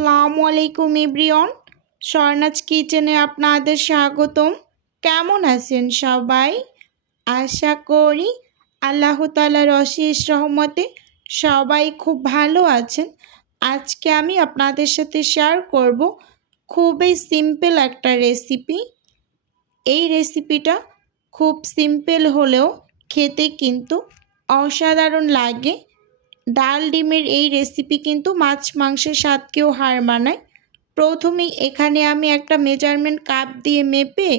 আসসালামু আলাইকুম ইব্রিয়ন স্বর্ণাজ কিচেনে আপনাদের স্বাগতম। কেমন আছেন সবাই? আশা করি আল্লাহ তালার অশেষ রহমতে সবাই খুব ভালো আছেন। আজকে আমি আপনাদের সাথে শেয়ার করব খুবই সিম্পল একটা রেসিপি এই রেসিপিটা খুব সিম্পল হলেও খেতে কিন্তু অসাধারণ লাগে। ডাল ডিমের এই রেসিপি কিন্তু মাছ মাংসের স্বাদকেও হার মানায়। প্রথমেই এখানে আমি একটা মেজারমেন্ট কাপ দিয়ে মেপে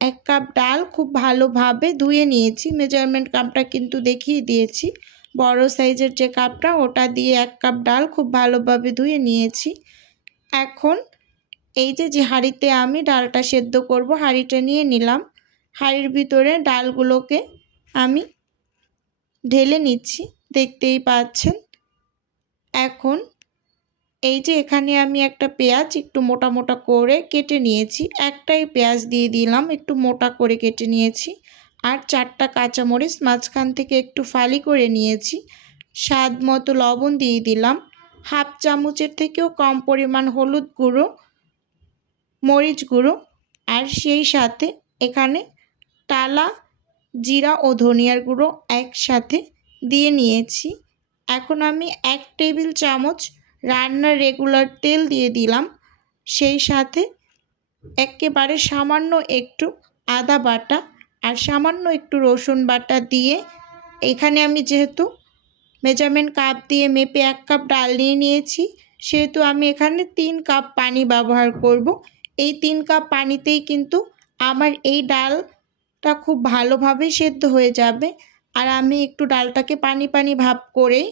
এক কাপ ডাল খুব ভালোভাবে ধুয়ে নিয়েছি। মেজারমেন্ট কাপটা কিন্তু দেখিয়ে দিয়েছি। বড় সাইজের যে কাপটা ওটা দিয়ে এক কাপ ডাল খুব ভালোভাবে ধুয়ে নিয়েছি। এখন এই যে যে হাঁড়িতে আমি ডালটা সেদ্ধ করব, হাঁড়িটা নিয়ে নিলাম। হাঁড়ির ভিতরে ডালগুলোকে আমি ঢেলে নিচ্ছি। দেখতেই পাচ্ছেন। এখন এই যে এখানে আমি একটা পেঁয়াজ একটু মোটা মোটা করে কেটে নিয়েছি। একটাই পেঁয়াজ দিয়ে দিলাম, একটু মোটা করে কেটে নিয়েছি। আর চারটা কাঁচামরিচ মাঝখান থেকে একটু ফালি করে নিয়েছি। স্বাদ মতো লবণ দিয়ে দিলাম। হাফ চামচের থেকেও কম পরিমাণ হলুদ গুঁড়ো, মরিচ গুঁড়ো আর সেই সাথে এখানে টালা, জিরা ও ধনিয়ার গুঁড়ো একসাথে দিয়ে নিয়েছি। এখন আমি এক টেবিল চামচ রান্নার রেগুলার তেল দিয়ে দিলাম। সেই সাথে একেবারে সামান্য একটু আদা বাটা আর সামান্য একটু রসুন বাটা দিয়ে এখানে আমি যেহেতু মেজারমেন্ট কাপ দিয়ে মেপে এক কাপ ডাল নিয়ে নিয়েছি, সেহেতু আমি এখানে তিন কাপ পানি ব্যবহার করব। এই তিন কাপ পানিতেই কিন্তু আমার এই ডালটা খুব ভালোভাবে সেদ্ধ হয়ে যাবে। আর আমি একটু ডালটাকে পানি পানি ভাব করে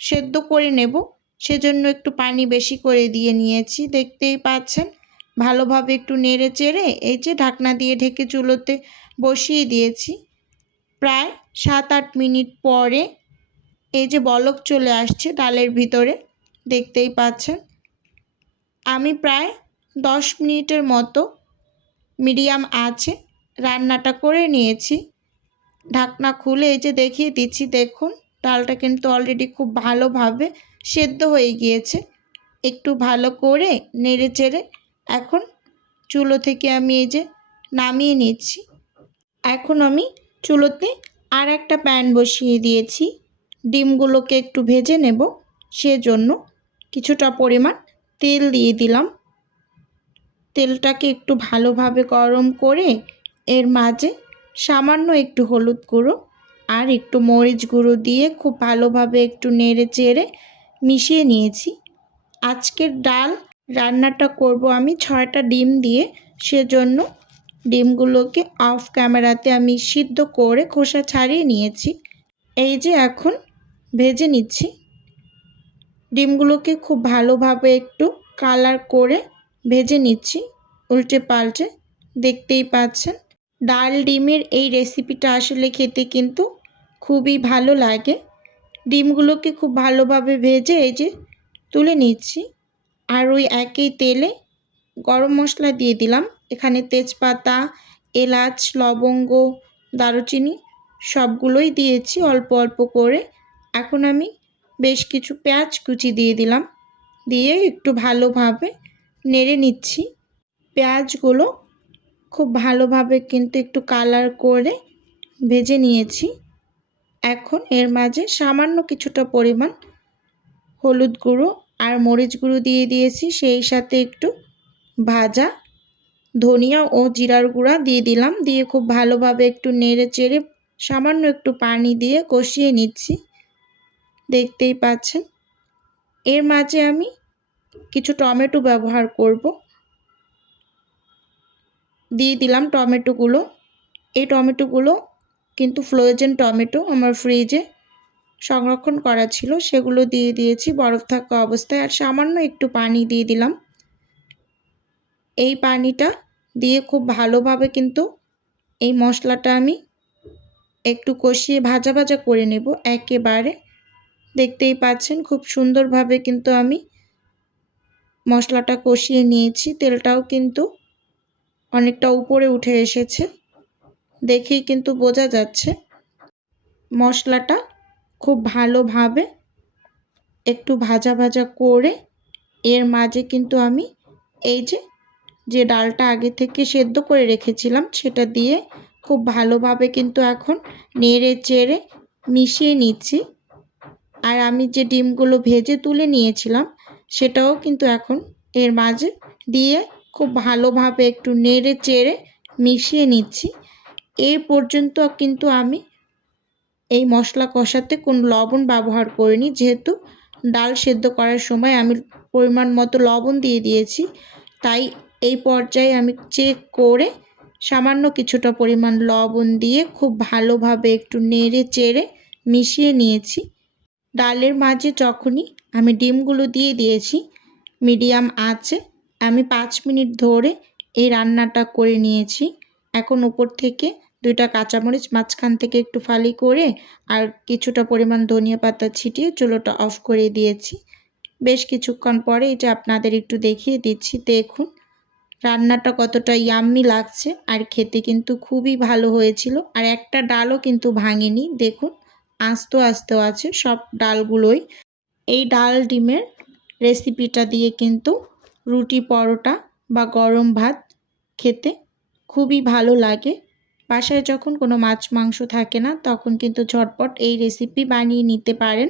সেদ্ধ করে নেব। সেজন্য একটু পানি বেশি করে দিয়ে নিয়েছি, দেখতেই পাচ্ছেন। ভালোভাবে একটু নেড়ে চেড়ে এই যে ঢাকনা দিয়ে ঢেকে চুলোতে বসিয়ে দিয়েছি। প্রায় সাত আট মিনিট পরে এই যে বলক চলে আসছে ডালের ভিতরে, দেখতেই পাচ্ছেন। আমি প্রায় দশ মিনিটের মতো মিডিয়াম আছে রান্নাটা করে নিয়েছি। ঢাকনা খুলে এই যে দেখিয়ে দিচ্ছি, দেখুন, ডালটা কিন্তু অলরেডি খুব ভালোভাবে সেদ্ধ হয়ে গিয়েছে। একটু ভালো করে নেড়ে চেড়ে এখন চুলো থেকে আমি এই যে নামিয়ে নিচ্ছি। এখন আমি চুলোতে আর একটা প্যান বসিয়ে দিয়েছি। ডিমগুলোকে একটু ভেজে নেব, সেজন্য কিছুটা পরিমাণ তেল দিয়ে দিলাম। তেলটাকে একটু ভালোভাবে গরম করে এর মাঝে সামান্য একটু হলুদ গুঁড়ো আর একটু মরিচ গুঁড়ো দিয়ে খুব ভালোভাবে একটু নেড়ে চেড়ে মিশিয়ে নিয়েছি। আজকের ডাল রান্নাটা করব আমি ছয়টা ডিম দিয়ে। সেজন্য ডিমগুলোকে অফ ক্যামেরাতে আমি সিদ্ধ করে খোসা ছাড়িয়ে নিয়েছি। এই যে এখন ভেজে নিচ্ছি। ডিমগুলোকে খুব ভালোভাবে একটু কালার করে ভেজে নিচ্ছি। উল্টে পাল্টে দেখতেই পাচ্ছেন। ডাল ডিমের এই রেসিপিটা আসলে খেতে কিন্তু খুবই ভালো লাগে। ডিমগুলোকে খুব ভালোভাবে ভেজে এই যে তুলে নিচ্ছি। আর ওই একই তেলে গরম মশলা দিয়ে দিলাম। এখানে তেজপাতা, এলাচ, লবঙ্গ, দারুচিনি সবগুলোই দিয়েছি অল্প অল্প করে। এখন আমি বেশ কিছু পেঁয়াজ কুচি দিয়ে দিলাম। দিয়ে একটু ভালোভাবে নেড়ে নিচ্ছি। পেঁয়াজগুলো খুব ভালোভাবে কিন্তু একটু কালার করে ভেজে নিয়েছি। এখন এর মাঝে সামান্য কিছুটা পরিমাণ হলুদ গুঁড়ো আর মরিচ গুঁড়ো দিয়ে দিয়েছি। সেই সাথে একটু ভাজা ধনিয়া ও জিরার গুঁড়া দিয়ে দিলাম। দিয়ে খুব ভালোভাবে একটু নেড়ে চেড়ে সামান্য একটু পানি দিয়ে কষিয়ে নিচ্ছি। দেখতেই পাচ্ছেন? এর মাঝে আমি কিছু টমেটো ব্যবহার করব। দিয়ে দিলাম টমেটোগুলো। এই টমেটোগুলো কিন্তু ফ্লোজেন টমেটো আমার ফ্রিজে সংরক্ষণ করা ছিল। সেগুলো দিয়ে দিয়েছি বরফ থাকা অবস্থায়। আর সামান্য একটু পানি দিয়ে দিলাম। এই পানিটা দিয়ে খুব ভালোভাবে কিন্তু এই মশলাটা আমি একটু কষিয়ে ভাজা ভাজা করে নেব। একেবারে দেখতেই পাচ্ছেন খুব সুন্দরভাবে কিন্তু আমি মশলাটা কষিয়ে নিয়েছি। তেলটাও কিন্তু অনেকটা উপরে উঠে এসেছে। দেখেই কিন্তু বোঝা যাচ্ছে মশলাটা খুব ভালোভাবে একটু ভাজা ভাজা করে এর মাঝে কিন্তু আমি এই যে যে ডালটা আগে থেকে সেদ্ধ করে রেখেছিলাম সেটা দিয়ে খুব ভালোভাবে কিন্তু এখন নেড়ে চেড়ে মিশিয়ে নিচ্ছি। আর আমি যে ডিমগুলো ভেজে তুলে নিয়েছিলাম সেটাও কিন্তু এখন এর মাঝে দিয়ে খুব ভালোভাবে একটু নেড়ে চেড়ে মিশিয়ে নিচ্ছি। এই পর্যন্ত কিন্তু আমি এই মশলা কষাতে কোনো লবণ ব্যবহার করিনি। যেহেতু ডাল সেদ্ধ করার সময় আমি পরিমাণ মতো লবণ দিয়ে দিয়েছি, তাই এই পর্যায়ে আমি চেক করে সামান্য কিছুটা পরিমাণ লবণ দিয়ে খুব ভালোভাবে একটু নেড়ে চেড়ে মিশিয়ে নিয়েছি। ডালের মাঝে যখনই আমি ডিমগুলো দিয়ে দিয়েছি, মিডিয়াম আঁচে আমি পাঁচ মিনিট ধরে এই রান্নাটা করে নিয়েছি। এখন উপর থেকে দুইটা কাঁচামরিচ, মাঝখান থেকে একটু ফালি করে আর কিছুটা পরিমাণ ধনিয়া পাতা ছিটিয়ে চুলোটা অফ করে দিয়েছি। বেশ কিছুক্ষণ পরে এটা আপনাদের একটু দেখিয়ে দিচ্ছি, দেখুন। রান্নাটা কতটা ইয়াম্মি লাগছে আর খেতে কিন্তু খুবই ভালো হয়েছিল। আর একটা ডালও কিন্তু ভাঙেনি, দেখুন। আস্ত আস্ত আছে সব ডালগুলোই। এই ডাল ডিমের রেসিপিটা দিয়ে কিন্তু রুটি পরোটা বা গরম ভাত খেতে খুবই ভালো লাগে। বাসায় যখন কোনো মাছ মাংস থাকে না, তখন কিন্তু ঝটপট এই রেসিপি বানিয়ে নিতে পারেন।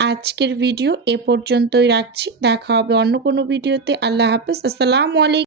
আজকের ভিডিও এ পর্যন্তই রাখছি। দেখা হবে অন্য কোনো ভিডিওতে আল্লাহ হাফেজ। আসসালামু আলাইকুম।